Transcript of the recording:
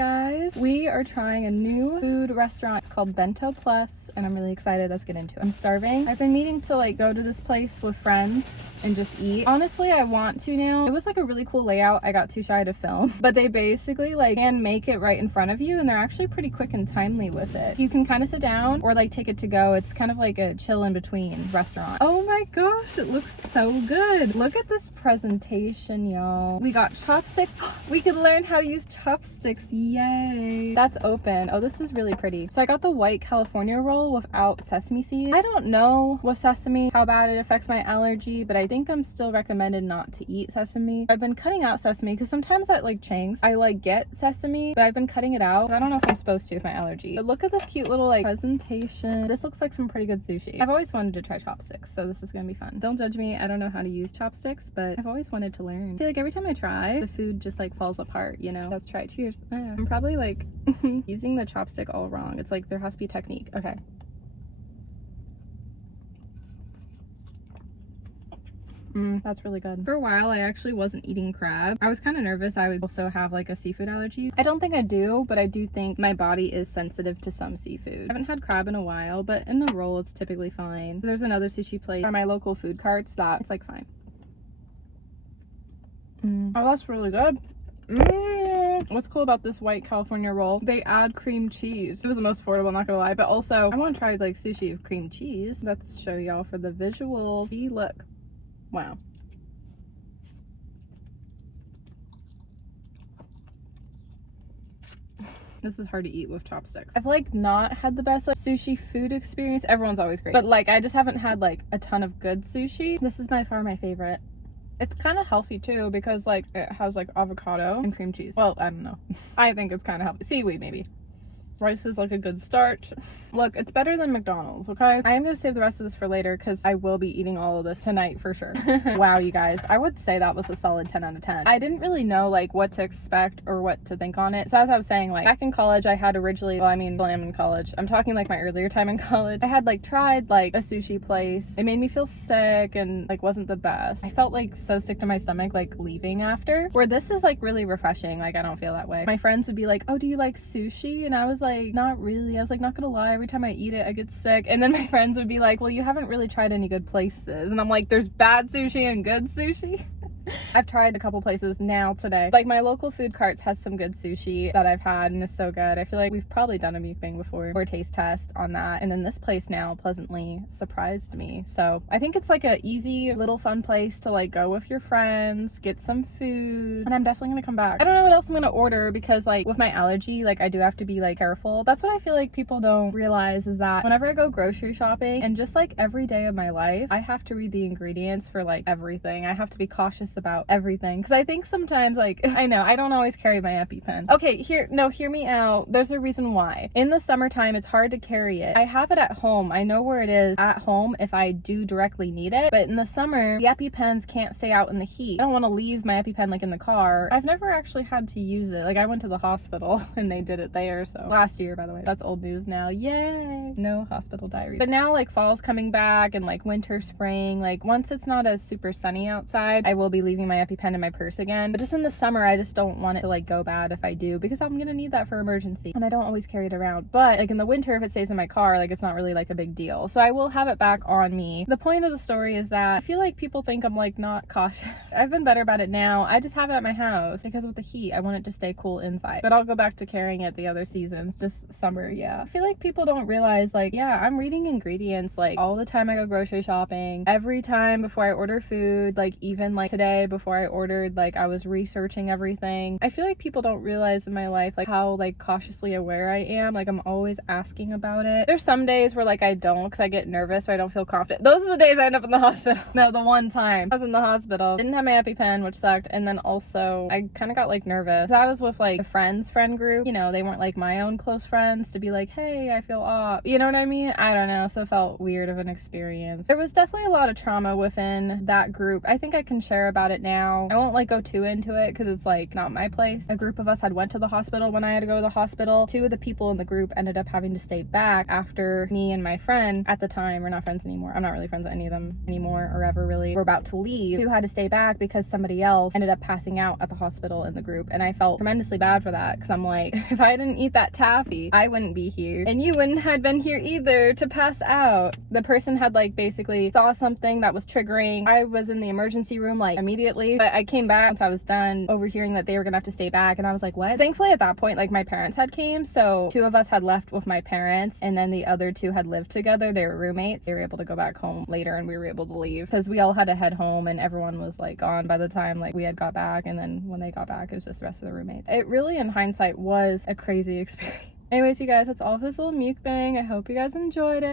guys, we are trying a new food restaurant. It's called Bento Plus, and I'm really excited. Let's get into it. I'm starving. I've been meaning to like go to this place with friends and just eat. Honestly, I want to now. It was like a really cool layout. I got too shy to film, but they basically like can make it right in front of you, and they're actually pretty quick and timely with it. You can kind of sit down or like take it to go. It's kind of like a chill in between restaurant. Oh my gosh, it looks so good. Look at this presentation, y'all. We got chopsticks. We could learn how to use chopsticks. Yay. That's open. Oh, this is really pretty. So I got the white California roll without sesame seeds. I don't know with sesame how bad it affects my allergy, but I think I'm still recommended not to eat sesame. I've been cutting out sesame because sometimes at like Chang's I like get sesame, but I've been cutting it out. I don't know if I'm supposed to with my allergy. But look at this cute little like presentation. This looks like some pretty good sushi. I've always wanted to try chopsticks, so this is gonna be fun. Don't judge me. I don't know how to use chopsticks, but I've always wanted to learn. I feel like every time I try, the food just like falls apart, you know? Let's try it. Cheers. I'm probably like using the chopstick all wrong. It's like there has to be technique. Okay. That's really good. For a while, I actually wasn't eating crab. I was kind of nervous I would also have like a seafood allergy. I don't think I do, but I do think my body is sensitive to some seafood. I haven't had crab in a while, but in the roll, it's typically fine. There's another sushi place for my local food carts that it's like fine. Oh, that's really good. What's cool about this white California roll, they add cream cheese. It was the most affordable, not gonna lie, but also I want to try like sushi with cream cheese. Let's show y'all for the visuals. See, look. Wow. This is hard to eat with chopsticks. I've like not had the best like sushi food experience. Everyone's always great, but like I just haven't had like a ton of good sushi. This is by far my favorite. It's kind of healthy too because like it has like avocado and cream cheese. Well, I don't know. I think it's kind of healthy. Seaweed maybe. Rice is like a good start. Look, it's better than McDonald's, okay? I am gonna save the rest of this for later because I will be eating all of this tonight for sure. Wow, you guys, I would say that was a solid 10 out of 10. I didn't really know like what to expect or what to think on it. So as I was saying, like back in college, I had originally, well, I mean, I am in college. I'm talking like my earlier time in college. I had like tried like a sushi place. It made me feel sick and like wasn't the best. I felt like so sick to my stomach like leaving after. Where this is like really refreshing. Like I don't feel that way. My friends would be like, oh, do you like sushi? And I was like, not really. I was like, not gonna lie, every time I eat it I get sick. And then my friends would be like, well, you haven't really tried any good places. And I'm like, there's bad sushi and good sushi. I've tried a couple places now today. Like my local food carts has some good sushi that I've had and is so good. I feel like we've probably done a mukbang before or a taste test on that. And then this place now pleasantly surprised me. So I think it's like a easy little fun place to like go with your friends, get some food, and I'm definitely gonna come back. I don't know what else I'm gonna order because like with my allergy, like I do have to be like careful. That's what I feel like people don't realize is that whenever I go grocery shopping and just like every day of my life, I have to read the ingredients for like everything. I have to be cautious about everything because I think sometimes like I know I don't always carry my EpiPen. Okay, hear me out. There's a reason why. In the summertime it's hard to carry it. I have it at home. I know where it is at home if I do directly need it, but in the summer the EpiPens can't stay out in the heat. I don't want to leave my EpiPen like in the car. I've never actually had to use it. Like I went to the hospital and they did it there. So last year, by the way. That's old news now. Yay, no hospital diary. But now like fall's coming back and like winter, spring, like once it's not as super sunny outside, I will be leaving my EpiPen in my purse again. But just in the summer, I just don't want it to like go bad if I do because I'm gonna need that for emergency and I don't always carry it around. But like in the winter, if it stays in my car, like it's not really like a big deal. So I will have it back on me. The point of the story is that I feel like people think I'm like not cautious. I've been better about it now. I just have it at my house because with the heat, I want it to stay cool inside. But I'll go back to carrying it the other seasons, just summer, yeah. I feel like people don't realize like, yeah, I'm reading ingredients like all the time I go grocery shopping. Every time before I order food, like even like today before I ordered, like I was researching everything. I feel like people don't realize in my life like how like cautiously aware I am. Like I'm always asking about it. There's some days where like I don't because I get nervous or I don't feel confident. Those are the days I end up in the hospital. No, the one time I was in the hospital, didn't have my EpiPen, which sucked, and then also I kind of got like nervous. I was with like a friend group, you know, they weren't like my own close friends to be like, hey, I feel off, you know what I mean? I don't know, so it felt weird of an experience. There was definitely a lot of trauma within that group. I think I can share about about it now. I won't like go too into it because it's like not my place. A group of us had went to the hospital when I had to go to the hospital. Two of the people in the group ended up having to stay back after me and my friend at the time, we're not friends anymore. I'm not really friends with any of them anymore or ever really. We're about to leave. Who had to stay back because somebody else ended up passing out at the hospital in the group. And I felt tremendously bad for that because I'm like, if I didn't eat that taffy, I wouldn't be here. And you wouldn't have been here either to pass out. The person had like basically saw something that was triggering. I was in the emergency room like immediately, but I came back once I was done overhearing that they were gonna have to stay back, and I was like, what? Thankfully at that point, like my parents had came, so two of us had left with my parents and then the other two had lived together. They were roommates. They were able to go back home later and we were able to leave because we all had to head home and everyone was like gone by the time like we had got back, and then when they got back it was just the rest of the roommates. It really in hindsight was a crazy experience. Anyways, you guys, that's all for this little mukbang. I hope you guys enjoyed it.